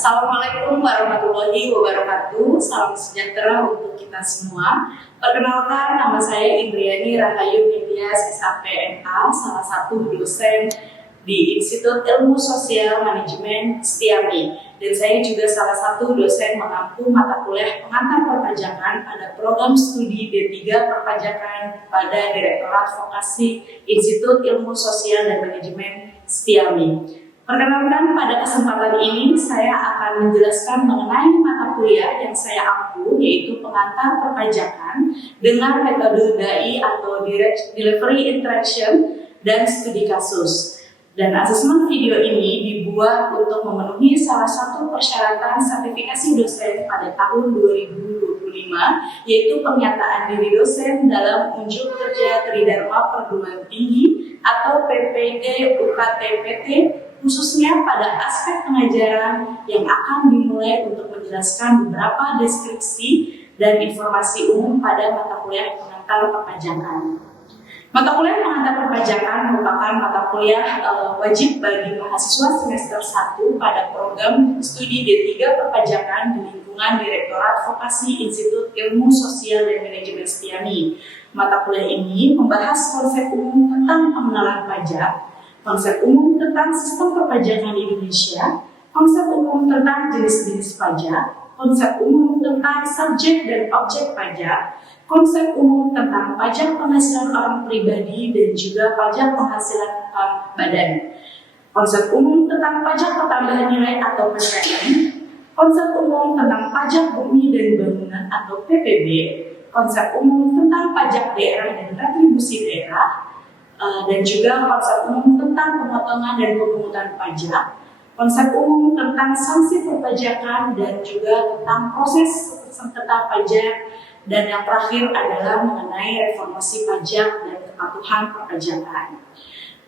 Assalamualaikum warahmatullahi wabarakatuh. Salam sejahtera untuk kita semua. Perkenalkan, nama saya Indriani Rahayu Indias SAPNA, salah satu dosen di Institut Ilmu Sosial Manajemen Setiami. Dan saya juga salah satu dosen mengampu mata kuliah pengantar perpajakan pada program studi D3 Perpajakan pada Direktorat Vokasi Institut Ilmu Sosial dan Manajemen Setiami. Perkenalkan, pada kesempatan ini saya akan menjelaskan mengenai mata kuliah yang saya ampu, yaitu pengantar perpajakan dengan metode DAI atau Direct Delivery Interaction dan studi kasus. Dan asesmen video ini dibuat untuk memenuhi salah satu persyaratan sertifikasi dosen pada tahun 2025, yaitu pernyataan diri dosen dalam unjuk kerja Tridharma Perguruan Tinggi atau PPD UKT-PT, khususnya pada aspek pengajaran yang akan dimulai untuk menjelaskan beberapa deskripsi dan informasi umum pada mata kuliah pengantar perpajakan. Mata kuliah pengantar perpajakan merupakan mata kuliah wajib bagi mahasiswa semester 1 pada program studi D3 Perpajakan di lingkungan Direktorat Vokasi Institut Ilmu Sosial dan Manajemen Setiami. Mata kuliah ini membahas konsep umum tentang pengenalan pajak, konsep umum tentang sistem perpajakan di Indonesia, konsep umum tentang jenis-jenis pajak, konsep umum tentang subjek dan objek pajak, konsep umum tentang pajak penghasilan orang pribadi dan juga pajak penghasilan orang badan, konsep umum tentang pajak pertambahan nilai atau PPN, konsep umum tentang pajak bumi dan bangunan atau PPB, konsep umum tentang pajak daerah dan retribusi daerah, dan juga konsep umum tentang pemotongan dan pemungutan pajak, konsep umum tentang sanksi perpajakan dan juga tentang proses sengketa pajak, dan yang terakhir adalah mengenai reformasi pajak dan kepatuhan perpajakan.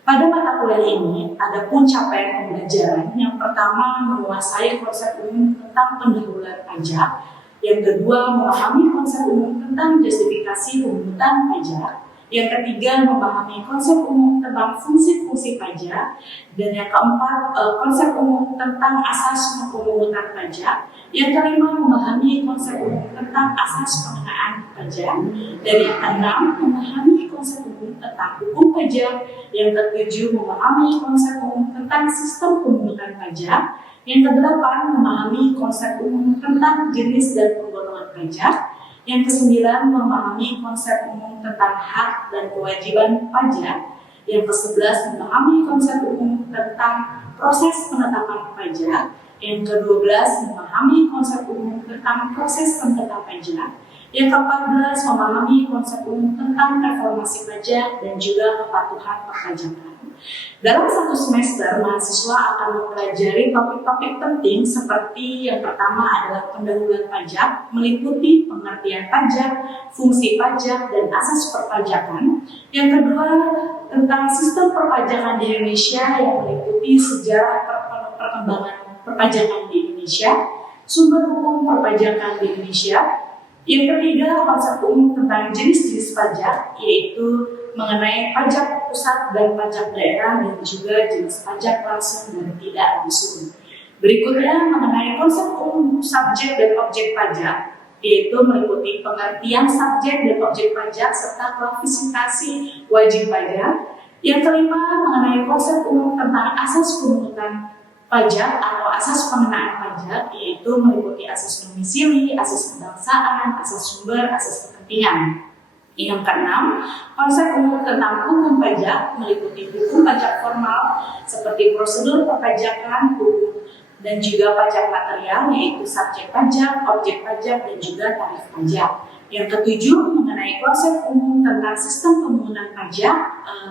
Pada mata kuliah ini ada pun capaian pembelajaran. Yang pertama, menguasai konsep umum tentang pendahuluan pajak. Yang kedua, memahami konsep umum tentang justifikasi pemungutan pajak. Yang ketiga, memahami konsep umum tentang fungsi-fungsi pajak. Dan yang keempat, konsep umum tentang asas pemungutan pajak. Yang kelima, memahami konsep umum tentang asas pengenaan pajak. Dan yang keenam, memahami konsep umum tentang hukum pajak. Yang ketujuh, memahami konsep umum tentang sistem pemungutan pajak. Yang kedelapan, memahami konsep umum tentang jenis dan penggolongan pajak. Yang kesembilan, memahami konsep umum tentang hak dan kewajiban pajak. Yang ke-11, memahami konsep umum tentang proses penetapan pajak. Yang ke-12, memahami konsep umum tentang proses sengketa pajak. Yang ke-14, memahami konsep umum tentang reformasi pajak dan juga kepatuhan perpajakan. Dalam satu semester, mahasiswa akan mempelajari topik-topik penting seperti yang pertama adalah pendahuluan pajak, meliputi pengertian pajak, fungsi pajak, dan asas perpajakan. Yang kedua, tentang sistem perpajakan di Indonesia yang meliputi sejarah perkembangan perpajakan di Indonesia, sumber hukum perpajakan di Indonesia. Yang ketiga, konsep umum tentang jenis-jenis pajak, yaitu mengenai pajak pusat dan pajak daerah dan juga jenis pajak langsung dan tidak langsung. Berikutnya mengenai konsep umum subjek dan objek pajak, yaitu meliputi pengertian subjek dan objek pajak serta klasifikasi wajib pajak. Yang kelima mengenai konsep umum tentang asas pemungutan pajak atau asas pengenaan pajak, yaitu meliputi asas domisili, asas kebangsaan, asas sumber, asas kepentingan. Yang keenam, konsep umum tentang hukum pajak meliputi hukum pajak formal seperti prosedur perpajakan, hukum dan juga pajak material, yaitu subjek pajak, objek pajak, dan juga tarif pajak. Yang ketujuh, mengenai konsep umum tentang sistem pemungutan pajak,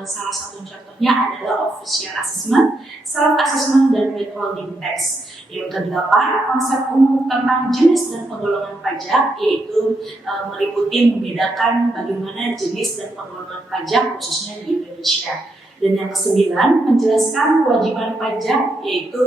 salah satu contohnya adalah official assessment, self assessment, dan withholding tax. Yang kedelapan, konsep umum tentang jenis dan penggolongan pajak, yaitu meliputi membedakan bagaimana jenis dan penggolongan pajak khususnya di Indonesia. Dan yang kesembilan, menjelaskan kewajiban pajak, yaitu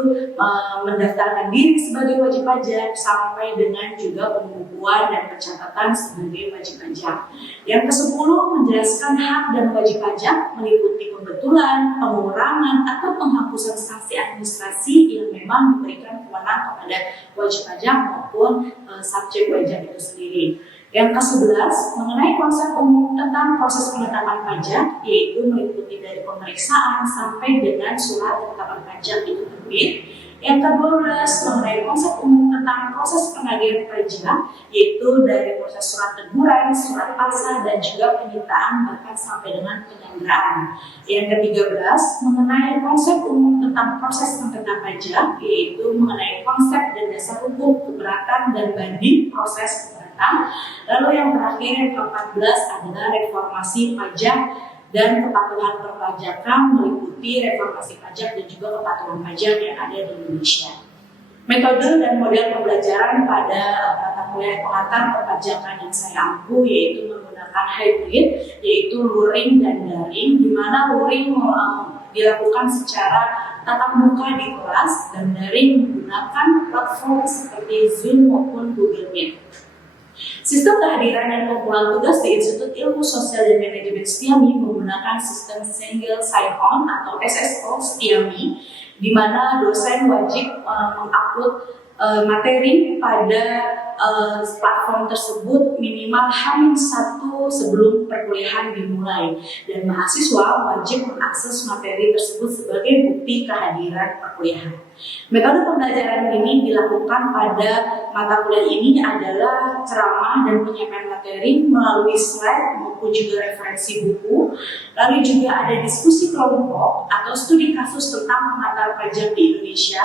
mendaftarkan diri sebagai wajib pajak sampai dengan juga pembukuan dan pencatatan sebagai wajib pajak. Yang kesepuluh, menjelaskan hak dan wajib pajak meliputi pembetulan, pengurangan, atau penghapusan sanksi administrasi yang memang diberikan kewenangan kepada wajib pajak maupun subjek pajak itu sendiri. Yang ke-11 mengenai konsep umum tentang proses penetapan pajak, yaitu meliputi dari pemeriksaan sampai dengan surat penetapan pajak itu terbit. Yang ke-12 mengenai konsep umum tentang proses penagihan pajak, yaitu dari proses surat teguran, surat paksa, dan juga penyitaan bahkan sampai dengan penyanderaan. Yang ke-13 mengenai konsep umum tentang proses sengketa pajak, yaitu mengenai konsep dan dasar hukum keberatan dan banding proses keberatan. Lalu yang terakhir yang ke-14 adalah reformasi pajak dan kepatuhan perpajakan, meliputi reformasi pajak dan juga kepatuhan pajak yang ada di Indonesia. Metode dan model pembelajaran pada mata kuliah pengantar perpajakan yang saya ampu yaitu menggunakan hybrid, yaitu luring dan daring, di mana luring dilakukan secara tatap muka di kelas dan daring menggunakan platform seperti Zoom maupun Google Meet. Sistem kehadiran dan pengumpulan tugas di Institut Ilmu Sosial dan Manajemen STIAMI menggunakan sistem Single Sign-On atau SSO STIAMI, di mana dosen wajib mengupload materi pada platform tersebut minimal H-1 sebelum perkuliahan dimulai, dan mahasiswa wajib mengakses materi tersebut sebagai bukti kehadiran perkuliahan. Metode pembelajaran ini dilakukan pada mata kuliah ini adalah ceramah dan penyampaian materi melalui slide maupun juga referensi buku. Lalu juga ada diskusi kelompok atau studi kasus tentang pengantar pajak di Indonesia.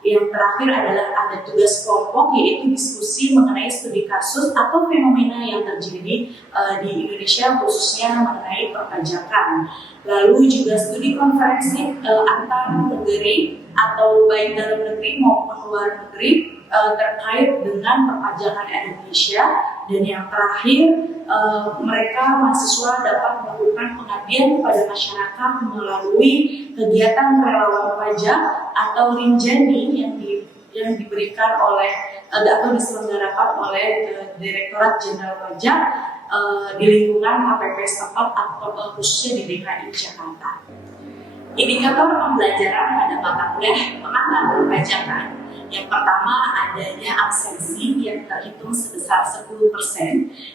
Yang terakhir adalah ada tugas kelompok, yaitu diskusi mengenai studi kasus atau fenomena yang terjadi di Indonesia khususnya mengenai perpajakan. Lalu juga studi konferensi antar negeri atau baik dalam negeri maupun luar negeri terkait dengan perpajakan Indonesia. Dan yang terakhir, mereka mahasiswa dapat melakukan pengabdian kepada masyarakat melalui kegiatan relawan pajak atau rinjani yang diberikan oleh atau diselenggarakan oleh Direktorat Jenderal Pajak di lingkungan KPP setempat atau khususnya di DKI Jakarta. Indikator pembelajaran pada mata kuliah pengantar perpajakan. Yang pertama adanya absensi yang terhitung sebesar 10%,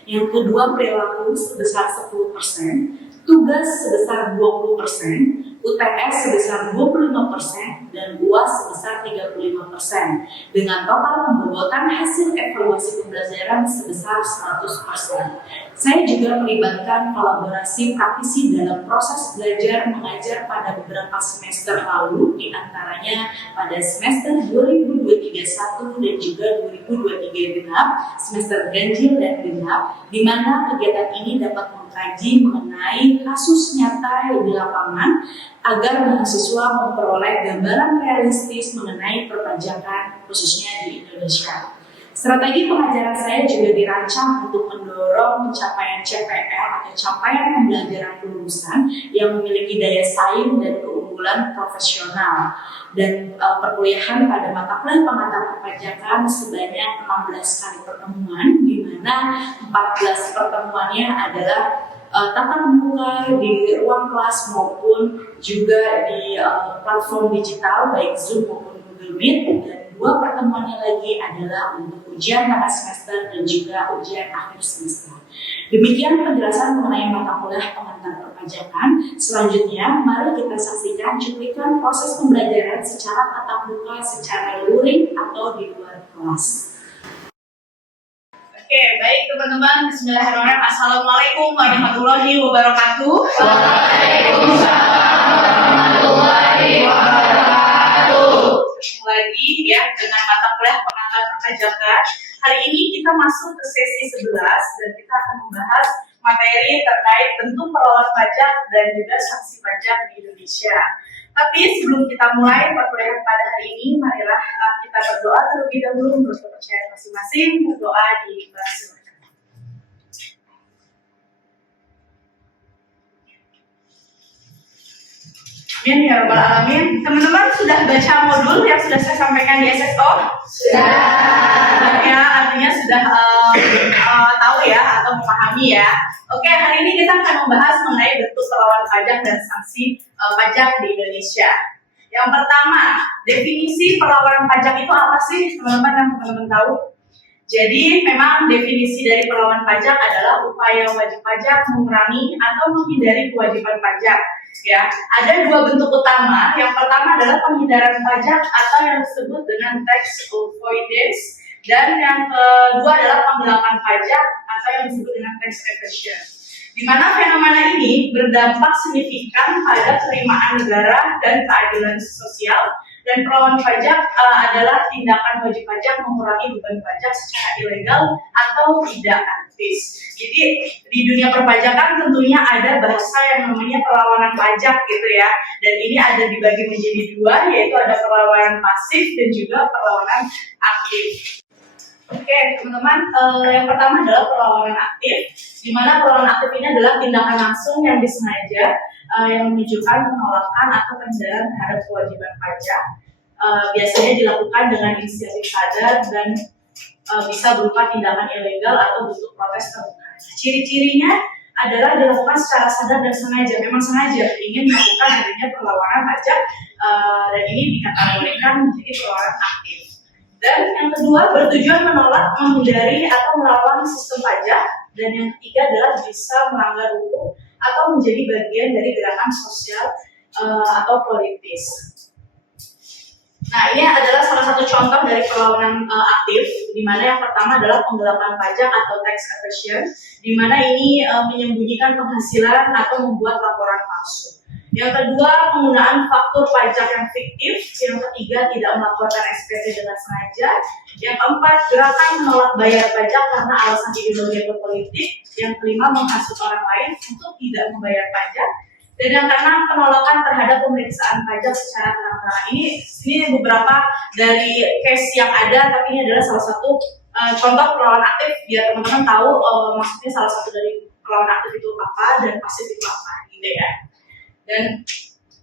yang kedua perilaku sebesar 10%, tugas sebesar 20%, UTS sebesar 25%, dan UAS sebesar 35%, dengan total pembobotan hasil evaluasi pembelajaran sebesar 100%. Saya juga melibatkan kolaborasi praktisi dalam proses belajar mengajar pada beberapa semester lalu, diantaranya pada semester 2023-1 dan juga 2023 genap, semester ganjil dan genap, di mana kegiatan ini dapat mengkaji mengenai kasus nyata di lapangan agar mahasiswa memperoleh gambaran realistis mengenai perpajakan khususnya di Indonesia. Strategi pengajaran saya juga dirancang untuk mendorong pencapaian CPR atau capaian pembelajaran kelulusan yang memiliki daya saing dan keunggulan profesional. Dan perkuliahan pada mata kuliah pengantar perpajakan sebanyak 16 kali pertemuan, di mana 14 pertemuannya adalah tatap muka di ruang kelas maupun juga di platform digital baik Zoom maupun Google Meet, dan 2 pertemuannya lagi adalah untuk ujian tengah semester dan juga ujian akhir semester. Demikian penjelasan mengenai mata kuliah pengantar perpajakan. Selanjutnya, mari kita saksikan cuplikan proses pembelajaran secara tatap muka, secara luring atau di luar kelas. Oke, baik teman-teman. Bismillahirrahmanirrahim. Assalamualaikum warahmatullahi wabarakatuh. Waalaikumsalam warahmatullahi wabarakatuh. Ketemu lagi ya dengan mata kuliah pengantar perpajakan. Hari ini kita masuk ke sesi 11 dan kita akan membahas materi terkait bentuk perolahan pajak dan juga sanksi pajak di Indonesia. Tapi sebelum kita mulai perkuliahan pada hari ini, marilah kita berdoa terlebih dahulu menurut kepercayaan masing-masing. Berdoa di kelas. Amin ya rabbal alamin. Teman-teman sudah baca modul yang sudah saya sampaikan di SSO? Sudah. Ya, artinya sudah tahu ya atau memahami ya. Oke, hari ini kita akan membahas mengenai bentuk perlawanan pajak dan sanksi pajak di Indonesia. Yang pertama, definisi perlawanan pajak itu apa sih, teman-teman yang teman-teman tahu? Jadi memang definisi dari perlawanan pajak adalah upaya wajib pajak mengurangi atau menghindari kewajiban pajak. Ya, ada dua bentuk utama. Yang pertama adalah penghindaran pajak atau yang disebut dengan tax avoidance, dan yang kedua adalah penggelapan pajak atau yang disebut dengan tax evasion. Di mana fenomena ini berdampak signifikan pada penerimaan negara dan keadilan sosial. Dan perlawanan pajak adalah tindakan wajib pajak mengurangi beban pajak secara ilegal atau tidak etis. Jadi di dunia perpajakan tentunya ada bahasa yang namanya perlawanan pajak gitu ya. Dan ini ada dibagi menjadi dua, yaitu ada perlawanan pasif dan juga perlawanan aktif. Oke, teman-teman, yang pertama adalah perlawanan aktif, di mana perlawanan aktif ini adalah tindakan langsung yang disengaja yang menunjukkan penolakan atau penghindaran terhadap kewajiban pajak. Biasanya dilakukan dengan inisiatif sadar dan bisa berupa tindakan ilegal atau bentuk protes terbuka. Ciri-cirinya adalah dilakukan secara sadar dan sengaja, memang sengaja ingin melakukan adanya perlawanan pajak, dan ini dikategorikan menjadi perlawanan aktif. Dan yang kedua, bertujuan menolak, menghindari atau melawan sistem pajak. Dan yang ketiga adalah bisa melanggar hukum atau menjadi bagian dari gerakan sosial atau politis. Nah, ini adalah salah satu contoh dari perlawanan aktif, di mana yang pertama adalah penggelapan pajak atau tax evasion, di mana ini menyembunyikan penghasilan atau membuat laporan palsu. Yang kedua, penggunaan faktur pajak yang fiktif. Yang ketiga, tidak melaporkan SPT dengan sengaja. Yang keempat, gerakan menolak bayar pajak karena alasan ideologi atau politik. Yang kelima, menghasut orang lain untuk tidak membayar pajak. Dan yang keenam, penolakan terhadap pemeriksaan pajak secara terang-terangan. Ini beberapa dari case yang ada, tapi ini adalah salah satu contoh perlawanan aktif biar teman-teman tahu maksudnya salah satu dari perlawanan aktif itu apa dan pasif itu apa, gitu ya. Dan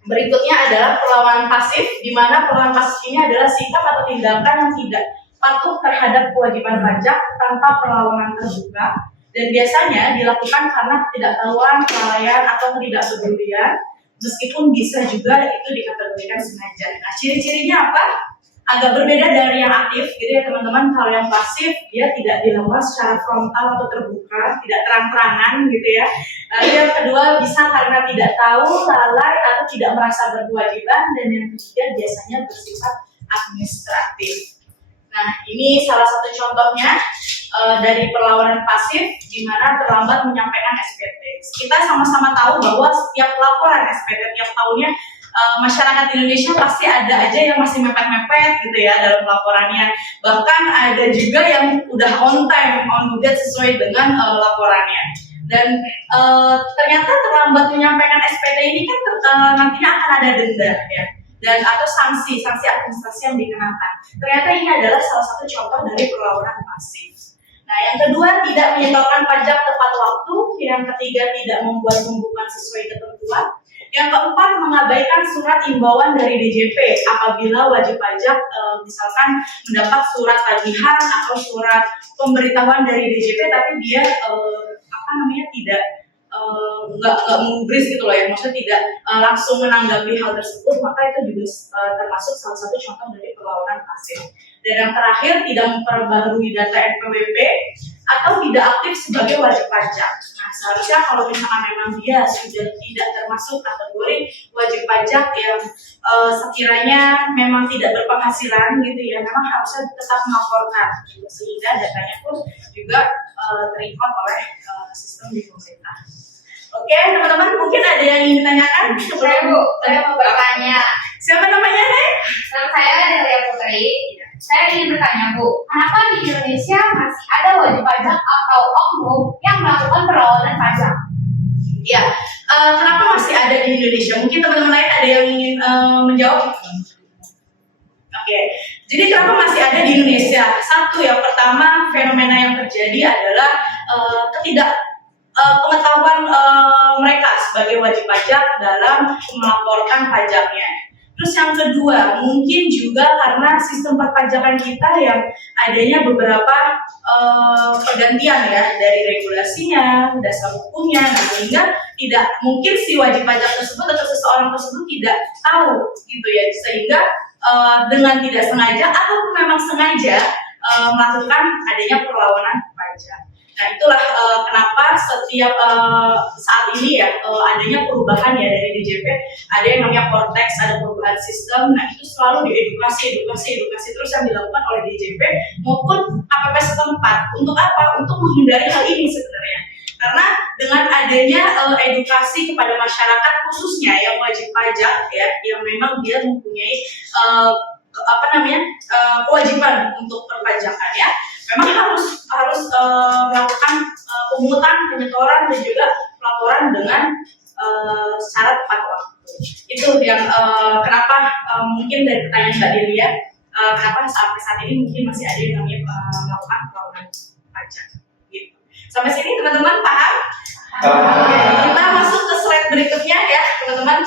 berikutnya adalah perlawanan pasif, di mana perlawanan pasif ini adalah sikap atau tindakan yang tidak patuh terhadap kewajiban pajak tanpa perlawanan terbuka. Dan biasanya dilakukan karena ketidaktahuan, kelalaian, atau ketidakpedulian, meskipun bisa juga itu dikategorikan sengaja. Nah, ciri-cirinya apa? Agak berbeda dari yang aktif, gitu ya teman-teman. Kalau yang pasif, dia tidak dilakukan secara frontal atau terbuka, tidak terang-terangan, gitu ya. Lalu yang kedua bisa karena tidak tahu, lalai, atau tidak merasa berkewajiban, dan yang ketiga biasanya bersifat administratif. Nah, ini salah satu contohnya dari perlawanan pasif, di mana terlambat menyampaikan SPT. Kita sama-sama tahu bahwa setiap laporan SPT tiap tahunnya masyarakat Indonesia pasti ada aja yang masih mepet-mepet gitu ya dalam laporannya. Bahkan ada juga yang udah on time, on due sesuai dengan laporannya. Dan ternyata terlambat menyampaikan SPT ini kan nantinya akan ada denda ya, dan atau sanksi administrasi yang dikenakan. Ternyata ini adalah salah satu contoh dari perlawanan pasif. Nah, yang kedua, tidak menyetorkan pajak tepat waktu. Yang ketiga, tidak membuat pembukuan sesuai ketentuan. Yang keempat, mengabaikan surat imbauan dari DJP apabila wajib pajak misalkan mendapat surat tagihan atau surat pemberitahuan dari DJP, tapi dia tidak nggak menggubris gitu loh ya, maksudnya tidak langsung menanggapi hal tersebut, maka itu juga termasuk salah satu contoh dari perlawanan pasif. Dan yang terakhir, tidak memperbarui data NPWP atau tidak aktif sebagai wajib pajak. Nah, seharusnya kalau misalkan memang dia sudah tidak termasuk kategori wajib pajak yang sekiranya memang tidak berpenghasilan gitu ya, memang harusnya tetap melaporkan gitu, sehingga datanya pun juga terikat oleh sistem di pemerintah. Oke, teman-teman, mungkin ada yang ingin ditanyakan? Saya Bu, saya mau bertanya. Siapa namanya, Nek? Nama saya Delia Putri. Saya ingin bertanya Bu, kenapa di Indonesia masih ada wajib pajak atau oknum yang melakukan perlawanan pajak? Ya, kenapa masih ada di Indonesia? Mungkin teman-teman lain ada yang ingin menjawab? Oke, jadi kenapa masih ada di Indonesia? Satu, yang pertama, fenomena yang terjadi adalah pengetahuan mereka sebagai wajib pajak dalam melaporkan pajaknya. Terus yang kedua, mungkin juga karena sistem perpajakan kita yang adanya beberapa pergantian ya dari regulasinya, dasar hukumnya, sehingga tidak mungkin si wajib pajak tersebut atau seseorang tersebut tidak tahu gitu ya, sehingga dengan tidak sengaja ataupun memang sengaja melakukan adanya perlawanan pajak. Nah itulah kenapa setiap saat ini ya adanya perubahan ya dari DJP, ada yang namanya Cortex, ada perubahan sistem. Nah itu selalu diedukasi terus yang dilakukan oleh DJP maupun KPP setempat. Untuk apa? Untuk menghindari hal ini sebenarnya. Karena dengan adanya edukasi kepada masyarakat khususnya yang wajib pajak ya, yang memang dia mempunyai kewajiban untuk perpajakan ya, memang harus melakukan pemungutan, penyetoran dan juga pelaporan dengan syarat tepat waktu. Itu yang kenapa mungkin dari pertanyaan Mbak Delia, kenapa sampai saat ini mungkin masih ada yang namanya melakukan perlawanan pajak. Gitu. Sampai sini teman-teman paham? Oke, kita masuk ke slide berikutnya ya teman-teman.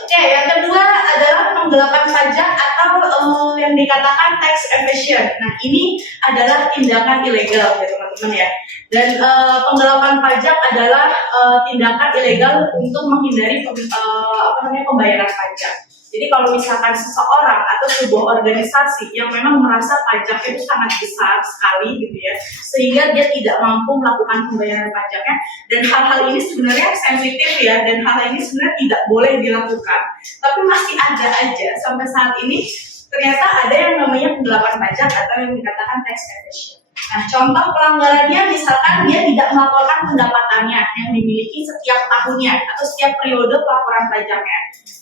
Oke, yang kedua adalah penggelapan pajak atau yang dikatakan tax evasion. Nah, ini adalah tindakan ilegal ya teman-teman ya. Dan penggelapan pajak adalah tindakan ilegal untuk menghindari pembayaran pajak. Jadi kalau misalkan seseorang atau sebuah organisasi yang memang merasa pajak itu sangat besar sekali gitu ya, sehingga dia tidak mampu melakukan pembayaran pajaknya, dan hal-hal ini sebenarnya sensitif ya, dan hal ini sebenarnya tidak boleh dilakukan, tapi masih ada aja sampai saat ini ternyata ada yang namanya penggelapan pajak atau yang dikatakan tax evasion. Nah, contoh pelanggarannya misalkan dia tidak melaporkan pendapatannya yang dimiliki setiap tahunnya atau setiap periode pelaporan pajaknya,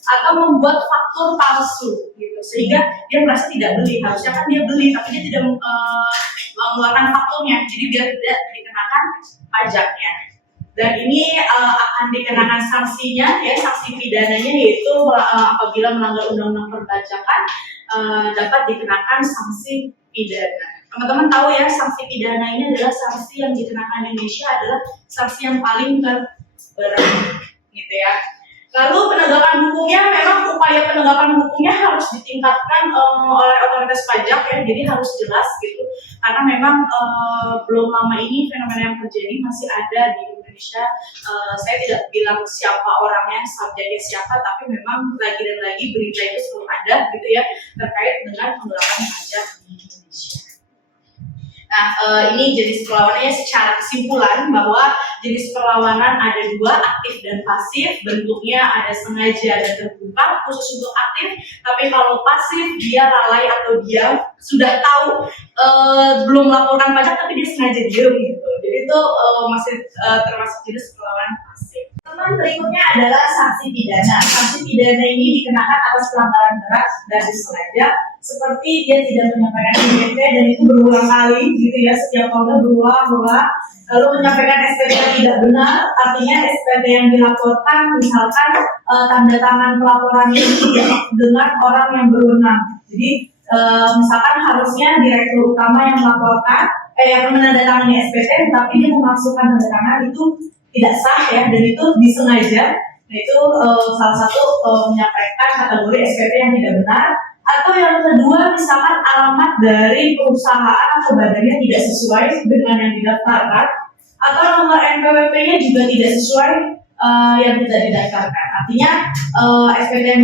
atau membuat faktur palsu gitu, sehingga dia merasa tidak beli, harusnya kan dia beli tapi dia tidak mengeluarkan fakturnya, jadi dia tidak dikenakan pajaknya. Dan ini akan dikenakan sanksinya ya, sanksi pidananya yaitu apabila melanggar undang-undang perpajakan dapat dikenakan sanksi pidana. Teman-teman tahu ya, sanksi pidana ini adalah sanksi yang dikenakan di Indonesia adalah sanksi yang paling terberat gitu ya. Lalu penegakan hukumnya, memang upaya penegakan hukumnya harus ditingkatkan oleh otoritas pajak ya, jadi harus jelas gitu. Karena memang belum lama ini fenomena yang terjadi masih ada di Indonesia. Saya tidak bilang siapa orangnya, subjeknya siapa, tapi memang lagi dan lagi berita itu selalu ada gitu ya terkait dengan penggelapan pajak di Indonesia. Nah, ini jenis perlawanannya secara kesimpulan bahwa jenis perlawanan ada dua, aktif dan pasif. Bentuknya ada sengaja dan terbuka, khusus untuk aktif. Tapi kalau pasif, dia lalai atau diam, sudah tahu belum melaporkan pajak tapi dia sengaja diam gitu. Jadi itu masih termasuk jenis perlawanan pasif. Teman berikutnya adalah sanksi pidana. Sanksi pidana ini dikenakan atas pelanggaran berat dan disengaja, seperti dia tidak menyampaikan SPT dan itu berulang kali gitu ya, setiap tahunnya berulang-ulang, lalu menyampaikan SPT yang tidak benar, artinya SPT yang dilaporkan misalkan tanda tangan pelaporannya tidak dengan orang yang berwenang. Jadi misalkan harusnya direktur utama yang melaporkan yang menandatangani SPT, tapi dia memasukkan tanda tangan itu tidak sah ya, dan itu disengaja. Nah itu salah satu menyampaikan kategori SPT yang tidak benar. Atau yang kedua, misalkan alamat dari perusahaan atau badannya tidak sesuai dengan yang didaftarkan, atau nomor NPWP-nya juga tidak sesuai yang tidak didaftarkan. Artinya SPT yang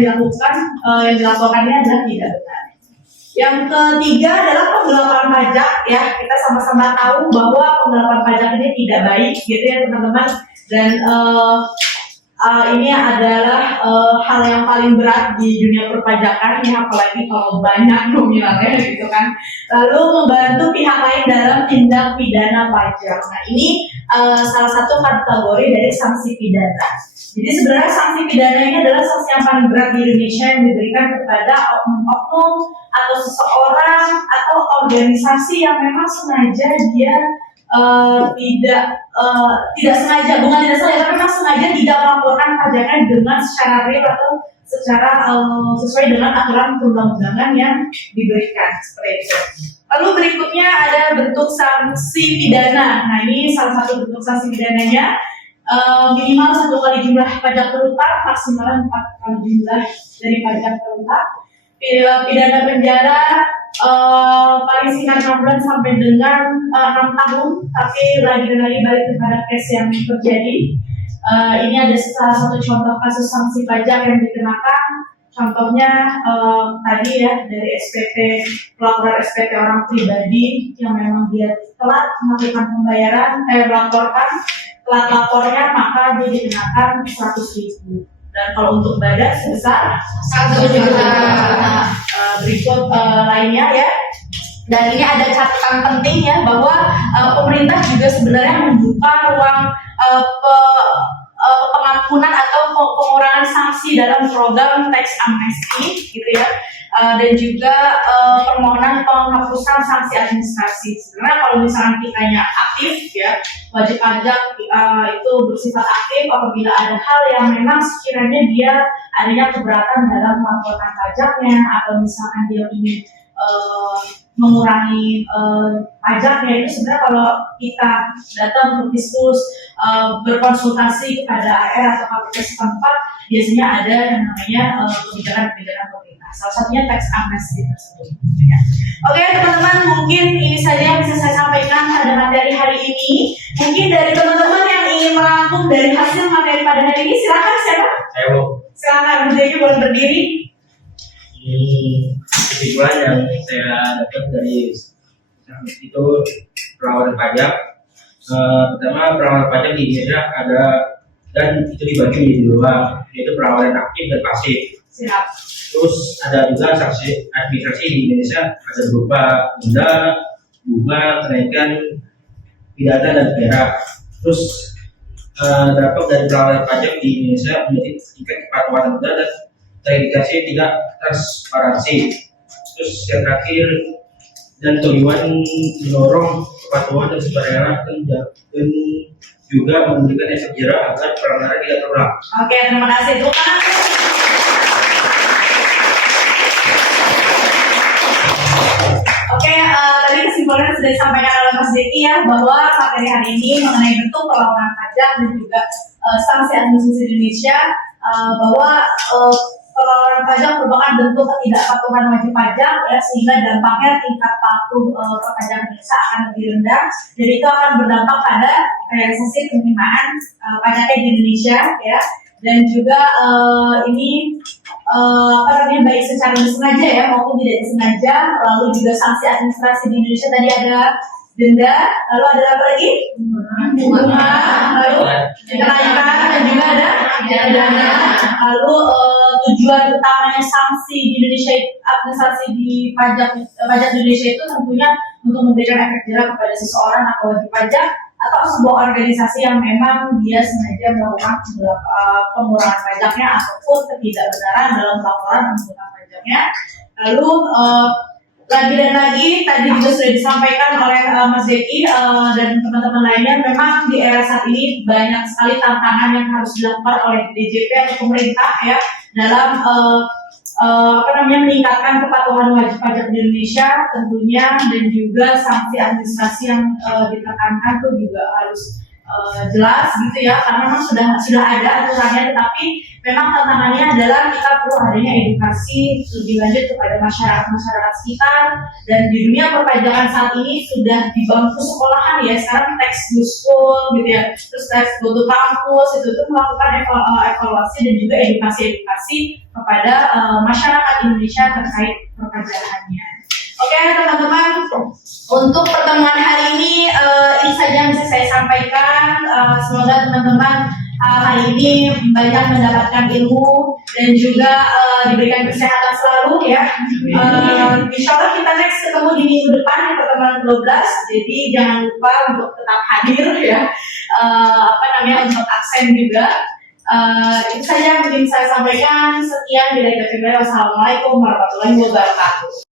dilaporkannya adalah tidak benar. Yang ketiga adalah penggelapan pajak ya. Kita sama-sama tahu bahwa penggelapan pajak ini tidak baik gitu ya teman-teman. Dan ini adalah hal yang paling berat di dunia perpajakan ya, apalagi kalau banyak nominalnya gitu kan. Lalu membantu pihak lain dalam tindak pidana pajak. Nah ini salah satu kategori dari sanksi pidana. Jadi sebenarnya sanksi pidana ini adalah sanksi yang paling berat di Indonesia yang diberikan kepada oknum-oknum atau seseorang atau organisasi yang memang sengaja dia tidak sengaja, bukan tidak sengaja, tapi memang sengaja tidak melaporkan pajaknya dengan secara real atau secara sesuai dengan aturan perundang-undangan yang diberikan seperti itu. Lalu berikutnya ada bentuk bentuk sanksi pidana. Nah, ini salah satu bentuk sanksi pidananya. Minimal 1 kali jumlah pajak terutang, maksimal 4 kali jumlah dari pajak terutang. Pidana penjara paling singkat 6 bulan sampai dengan 6 tahun, tapi lagi-lagi balik kepada case yang terjadi. Ini ada salah satu contoh kasus sanksi pajak yang dikenakan. Contohnya tadi ya dari SPT, pelaporan SPT orang pribadi yang memang dia telat melakukan pembayaran, melaporkan telat lapornya, maka dia dikenakan 100.000. Dan kalau untuk badan sebesar 1 juta. Berikut lainnya ya. Dan ini ada catatan penting ya bahwa pemerintah juga sebenarnya membuka ruang pengampunan atau pengurangan sanksi dalam program tax amnesty gitu ya. Dan juga permohonan penghapusan sanksi administrasi. Sebenarnya kalau misalnya kitanya aktif ya, wajib pajak itu bersifat aktif apabila ada hal yang memang sekiranya dia adanya keberatan dalam melaporkan pajaknya, atau misalkan dia ingin mengurangi pajaknya, itu sebenarnya kalau kita datang untuk diskusi, berkonsultasi kepada AR atau KPP setempat, biasanya ada yang namanya kebijakan-kebijakan pemerintah. Salah satunya tax amnesty tersebut. Ya. Oke teman-teman, mungkin ini saja yang bisa saya sampaikan pada materi hari ini. Mungkin dari teman-teman yang ingin merangkum dari hasil materi pada hari ini, silakan siapa? Saya Bu. Silakan, Bu Dewi boleh berdiri. Ini kesimpulan yang saya dapat dari itu pelaporan pajak. Pertama, pelaporan pajak di Indonesia ada, dan itu dibagi menjadi 2, yaitu pelaporan aktif dan pasif. Siap. Terus ada juga sanksi administrasi di Indonesia, ada berupa denda, bunga, kenaikan, pidana dan perak. Terus dampak dari pelaporan pajak di Indonesia menjadi tingkat kepatuhan rendah dan terindikasi tidak transparansi. Terus yang terakhir, dan tujuan mendorong kepatuhan dan sukarela dan juga memberikan efek jerah agar pelanggaran tidak terulang. Oke, terima kasih. Tepuk tangan. Oke, tadi kesimpulannya sudah disampaikan oleh Mas Deki ya, bahwa materi hari ini mengenai bentuk pelaporan pajak dan juga sanksi administrasi Indonesia, bahwa pelaporan pajak merupakan bentuk ketidakpatuhan wajib pajak ya, sehingga dampaknya tingkat patuh perpajakan desa akan lebih rendah, dan itu akan berdampak pada realisasi penerimaan pajaknya di Indonesia ya. Dan juga ini baik secara disengaja ya maupun tidak disengaja. Lalu juga sanksi administrasi di Indonesia tadi ada denda, lalu ada apa lagi? Bunga, lalu kenaikan, dan juga ada pidana. Lalu tujuan utamanya sanksi di Indonesia, administrasi di pajak di Indonesia itu tentunya untuk memberikan efek jerah kepada seseorang atau wajib pajak atau sebuah organisasi yang memang dia sengaja melakukan pengurangan pajaknya ataupun ketidakbenaran dalam laporan pengurangan pajaknya. Lalu lagi dan lagi tadi juga sudah disampaikan oleh Mas Deki dan teman-teman lainnya, memang di era saat ini banyak sekali tantangan yang harus dilakukan oleh DJP atau pemerintah ya dalam meningkatkan kepatuhan wajib pajak di Indonesia tentunya, dan juga sanksi administrasi yang ditekankan itu juga harus jelas gitu ya, karena memang sudah ada aturannya, tetapi memang tantangannya adalah kita perlu adanya edukasi lebih lanjut kepada masyarakat sekitar. Dan di dunia perpajakan saat ini sudah di bangku sekolahan ya, sekarang text to school gitu ya, terus text go to kampus itu tuh melakukan evaluasi dan juga edukasi kepada masyarakat Indonesia terkait perpajakannya. Oke teman-teman, untuk pertemuan hari ini saja yang bisa saya sampaikan. Semoga teman-teman hari ini banyak mendapatkan ilmu dan juga diberikan kesehatan selalu ya. Insya Allah kita next ketemu di minggu depan di pertemuan 12. Jadi jangan lupa untuk tetap hadir ya. Untuk absen juga. Itu saja yang mungkin saya sampaikan. Sekian dari Kak. Wassalamualaikum warahmatullahi wabarakatuh.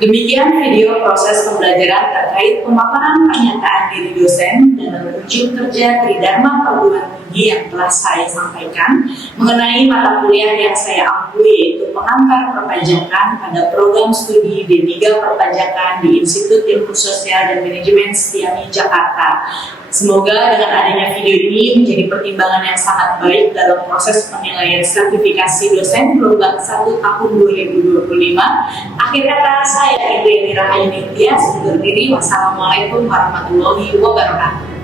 Demikian video proses pembelajaran terkait pemaparan pernyataan diri dosen dalam kunjung kerja Tridharma Perguruan Tinggi yang telah saya sampaikan mengenai mata kuliah yang saya ambil, yaitu pengantar perpajakan pada program studi D3 Perpajakan di Institut Ilmu Sosial dan Manajemen Setiami, Jakarta. Semoga dengan adanya video ini menjadi pertimbangan yang sangat baik dalam proses penilaian sertifikasi dosen gelombang 1 tahun 2025. Akhir kata, saya Indriani Rahayuni Tias undur diri. Wassalamualaikum warahmatullahi wabarakatuh.